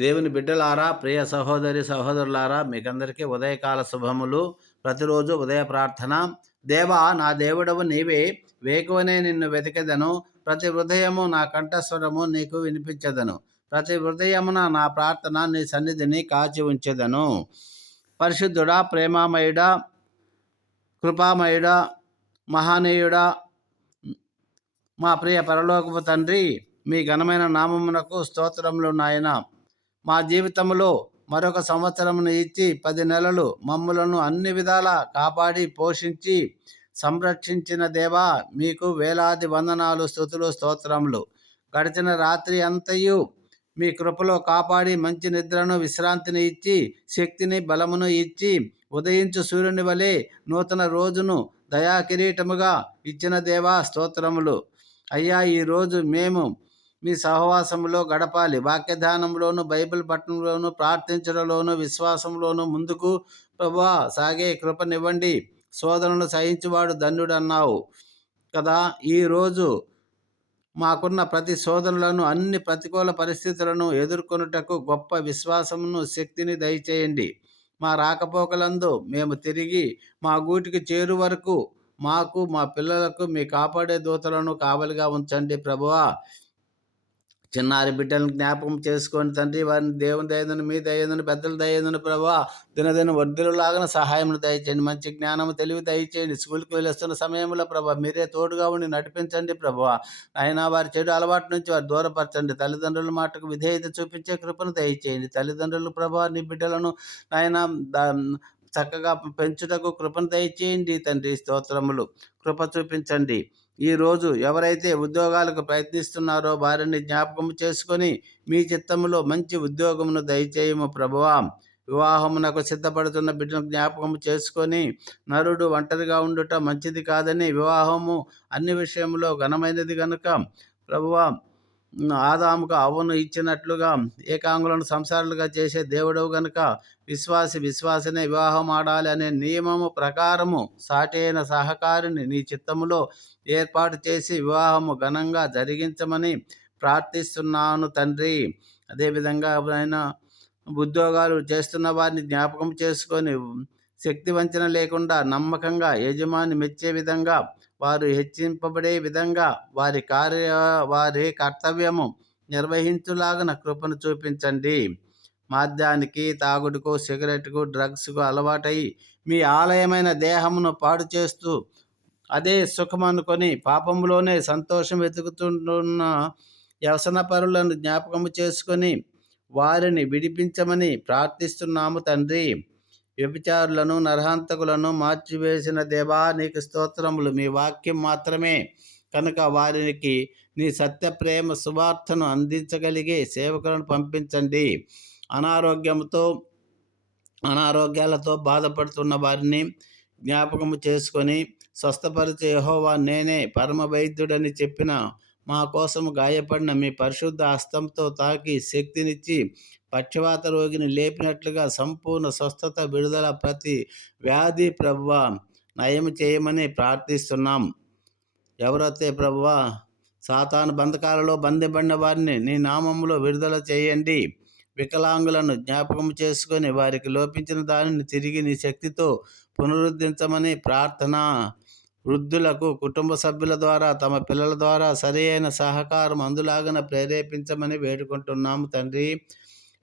దేవుని బిడ్డలారా ప్రియ సహోదరి సహోదరులారా మీకందరికీ ఉదయకాల శుభములు. ప్రతిరోజు ఉదయ ప్రార్థన. దేవా నా దేవుడవు నీవే వేకువనే నిన్ను వెతికెదను. ప్రతి హృదయము నా కంఠస్వరము నీకు వినిపించదను. ప్రతి హృదయమున నా ప్రార్థన నీ సన్నిధిని కాచి ఉంచెదను. పరిశుద్ధుడా ప్రేమామయుడా కృపామయుడా మహానీయుడా మా ప్రియ పరలోకపు తండ్రి మీ ఘనమైన నామమునకు స్తోత్రములు నాయన. మా జీవితంలో మరొక సంవత్సరమును ఇచ్చి పది నెలలు మమ్ములను అన్ని విధాలా కాపాడి పోషించి సంరక్షించిన దేవా మీకు వేలాది వందనాలు స్థుతులు స్తోత్రములు. గడిచిన రాత్రి అంతయు మీ కృపలో కాపాడి మంచి నిద్రను విశ్రాంతిని ఇచ్చి శక్తిని బలమును ఇచ్చి ఉదయించు సూర్యుని వలె నూతన రోజును దయాకిరీటముగా ఇచ్చిన దేవా స్తోత్రములు. అయ్యా ఈరోజు మేము మీ సహవాసంలో గడపాలి. వాక్యధానంలోను బైబిల్ పట్టణంలోను ప్రార్థించడంలోను విశ్వాసంలోను ముందుకు ప్రభా సాగే కృపనివ్వండి. శోధనను సహించువాడు ధన్యుడు అన్నావు కదా ఈరోజు మాకున్న ప్రతి శోధనలను అన్ని ప్రతికూల పరిస్థితులను ఎదుర్కొనుటకు గొప్ప విశ్వాసమును శక్తిని దయచేయండి. మా రాకపోకలందు మేము తిరిగి మా గూటికి చేరు వరకు మాకు మా పిల్లలకు మీ కాపాడే దూతలను కావలిగా ఉంచండి ప్రభువా చిన్నారి బిడ్డలను జ్ఞాపకం చేసుకొని తండ్రి వారిని దేవుని దయదని మీ దయ్యందని పెద్దల దయ్యందని ప్రభా దినదిన వర్ధులలాగిన సహాయం దయచేయండి. మంచి జ్ఞానం తెలివి దయచేయండి. స్కూల్కి వెళ్ళొస్తున్న సమయంలో ప్రభా మీరే తోడుగా ఉండి నడిపించండి ప్రభా అయినా వారి చెడు అలవాటు నుంచి వారు దూరపరచండి. తల్లిదండ్రుల మాటకు విధేయత చూపించే కృపను దయచేయండి. తల్లిదండ్రులు ప్రభా నీ బిడ్డలను ఆయన చక్కగా పెంచుటకు కృపను దయచేయండి తండ్రి. స్తోత్రములు. కృప చూపించండి. ఈరోజు ఎవరైతే ఉద్యోగాలకు ప్రయత్నిస్తున్నారో వారిని జ్ఞాపకం చేసుకొని మీ చిత్తములో మంచి ఉద్యోగమును దయచేయము ప్రభువా. వివాహమునకు సిద్ధపడుతున్న బిడ్డను జ్ఞాపకం చేసుకొని నరుడు ఒంటరిగా ఉండుట మంచిది కాదని వివాహము అన్ని విషయంలో ఘనమైనది కనుక ప్రభువా ఆదాముకు అవ్వను ఇచ్చినట్లుగా ఏకాంగులను సంసారాలుగా చేసే దేవుడవు గనుక విశ్వాసి విశ్వాసనే వివాహం ఆడాలి అనే నియమము ప్రకారము సాటైన సహకారిని నీ చిత్తములో ఏర్పాటు చేసి వివాహము ఘనంగా జరిగించమని ప్రార్థిస్తున్నాను తండ్రి. అదేవిధంగా ఆయన ఉద్యోగాలు చేస్తున్న వారిని జ్ఞాపకం చేసుకొని శక్తి వంచన లేకుండా నమ్మకంగా యజమాని మెచ్చే విధంగా వారు హెచ్చింపబడే విధంగా వారి కార్య వారి కర్తవ్యము నిర్వహించులాగన కృపను చూపించండి. మాద్యానికి తాగుడుకు సిగరెట్కు డ్రగ్స్కు అలవాటై మీ ఆలయమైన దేహమును పాడు చేస్తూ అదే సుఖం అనుకొని పాపంలోనే సంతోషం వెతుకుతున్న వ్యవసన పరులను జ్ఞాపకము చేసుకొని వారిని విడిపించమని ప్రార్థిస్తున్నాము తండ్రి. వ్యభిచారులను నరహంతకులను మార్చివేసిన దేవా నీకు స్తోత్రములు. మీ వాక్యం మాత్రమే. కనుక వారికి నీ సత్య ప్రేమ సువార్తను అందించగలిగే సేవకులను పంపించండి. అనారోగ్యంతో అనారోగ్యాలతో బాధపడుతున్న వారిని జ్ఞాపకము చేసుకొని స్వస్థపరిచే యహోవా నేనే పరమ వైద్యుడని చెప్పిన మా కోసం గాయపడిన మీ పరిశుద్ధ హస్తంతో తాకి శక్తినిచ్చి పక్షవాత రోగిని లేపినట్లుగా సంపూర్ణ స్వస్థత విడుదల ప్రతి వ్యాధి ప్రవ్వ నయం చేయమని ప్రార్థిస్తున్నాం. ఎవరైతే ప్రవ్వ సాతాను బంధకాలలో బంధింపడిన వారిని నీ నామంలో విడుదల చేయండి. వికలాంగులను జ్ఞాపకం చేసుకొని వారికి లోపించిన దానిని తిరిగి నీ శక్తితో పునరుద్ధరించమని ప్రార్థన. వృద్ధులకు కుటుంబ సభ్యుల ద్వారా తమ పిల్లల ద్వారా సరి అయిన సహకారం అందులాగన ప్రేరేపించమని వేడుకుంటున్నాము తండ్రి.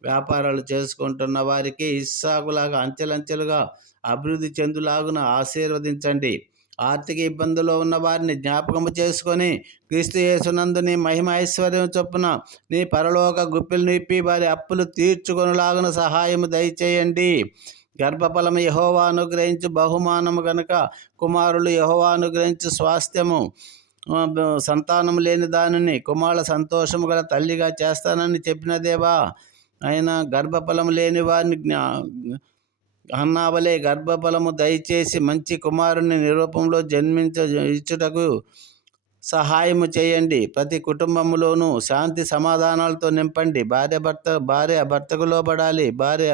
వ్యాపారాలు చేసుకుంటున్న వారికి ఇస్సాకులాగా అంచెలంచెలుగా అభివృద్ధి చెందులాగున ఆశీర్వదించండి. ఆర్థిక ఇబ్బందుల్లో ఉన్న వారిని జ్ఞాపకము చేసుకొని క్రీస్తు యేసునందు నీ మహిమ ఐశ్వర్యం చొప్పున నీ పరలోక గుప్పిలు నిప్పి వారి అప్పులు తీర్చుకొనిలాగున సహాయము దయచేయండి. గర్భఫలం యహోవా అనుగ్రహించి బహుమానము గనుక కుమారులు యహోవా అనుగ్రహించి స్వాస్థ్యము సంతానం లేని దానిని కుమారుల సంతోషము గల తల్లిగా చేస్తానని చెప్పినదేవా ఆయన గర్భఫలము లేని వారిని అన్నావలే గర్భఫలము దయచేసి మంచి కుమారుని నిరూపంలో జన్మించ ఇచ్చుటకు సహాయము చేయండి. ప్రతి కుటుంబంలోనూ శాంతి సమాధానాలతో నింపండి. భార్య భర్త భార్య భర్తకు లోబడాలి. భార్య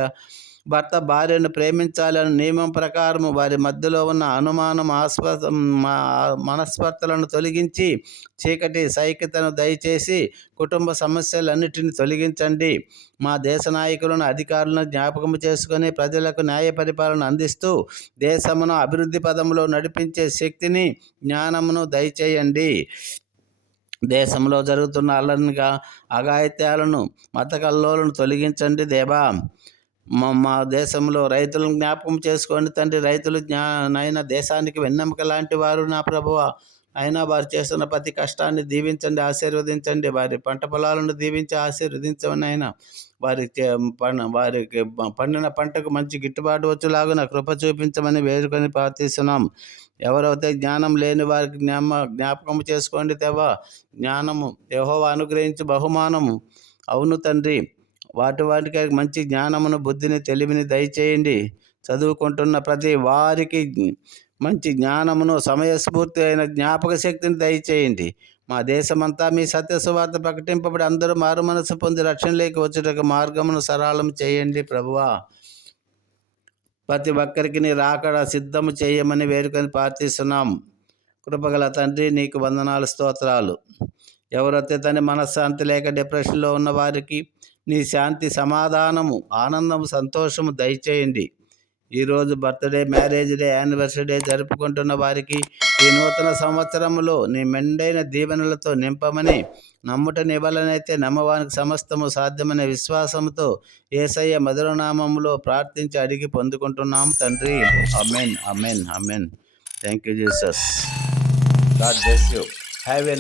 భర్త భార్యను ప్రేమించాలని నియమం ప్రకారం వారి మధ్యలో ఉన్న అనుమానం ఆస్ప మా- తొలగించి చీకటి సైక్యతను దయచేసి కుటుంబ సమస్యలన్నిటిని తొలగించండి. మా దేశ నాయకులను అధికారులను జ్ఞాపకం చేసుకుని ప్రజలకు న్యాయ పరిపాలన అందిస్తూ దేశమును అభివృద్ధి పదంలో నడిపించే శక్తిని జ్ఞానమును దయచేయండి. దేశంలో జరుగుతున్న అల్లరిగా అఘాయిత్యాలను మత కల్లోలను తొలగించండి దేవా. మా మా దేశంలో రైతులను జ్ఞాపకం చేసుకోండి తండ్రి. రైతులు జ్ఞా నాయన దేశానికి వెన్నెముక లాంటి వారు నా ప్రభువ. అయినా వారు చేస్తున్న ప్రతి కష్టాన్ని దీవించండి ఆశీర్వదించండి. వారి పంట పొలాలను దీవించి ఆశీర్వదించమని అయినా వారి చే- వారికి పండిన పంటకు మంచి గిట్టుబాటు వచ్చేలాగా కృప చూపించమని వేడుకొని ప్రార్థిస్తున్నాం. ఎవరైతే జ్ఞానం లేని వారికి జ్ఞాప జ్ఞాపకం చేసుకోండి తెవా జ్ఞానము యహోవ అనుగ్రహించి బహుమానము. అవును తండ్రి. వాటి వాటికి మంచి జ్ఞానమును బుద్ధిని తెలివిని దయచేయండి. చదువుకుంటున్న ప్రతి వారికి మంచి జ్ఞానమును సమయస్ఫూర్తి అయిన జ్ఞాపక శక్తిని దయచేయండి. మా దేశమంతా మీ సత్య సువార్త ప్రకటింపబడి అందరూ మారు మనసు పొంది రక్షణలోకి వచ్చుటకు మార్గమును సరళం చేయండి ప్రభువా. ప్రతి ఒక్కరికి నీ రాకడ సిద్ధము చేయమని వేడుకొని ప్రార్థిస్తున్నాం. కృపగల తండ్రి నీకు వందనాలు స్తోత్రాలు. ఎవరైతే తన మనశ్శాంతి లేక డిప్రెషన్లో ఉన్న వారికి నీ శాంతి సమాధానము ఆనందము సంతోషము దయచేయండి. ఈరోజు birthday marriage day anniversary day జరుపుకుంటున్న వారికి ఈ నూతన సంవత్సరములో నీ మెండైన దీవెనలతో నింపమని నమ్ముట నివలనైతే నమ్మవానికి సమస్తము సాధ్యమనే విశ్వాసంతో ఏసయ్య మధురనామములో ప్రార్థించి అడిగి పొందుకుంటున్నాం తండ్రి. Amen amen amen thank you Jesus God bless you have a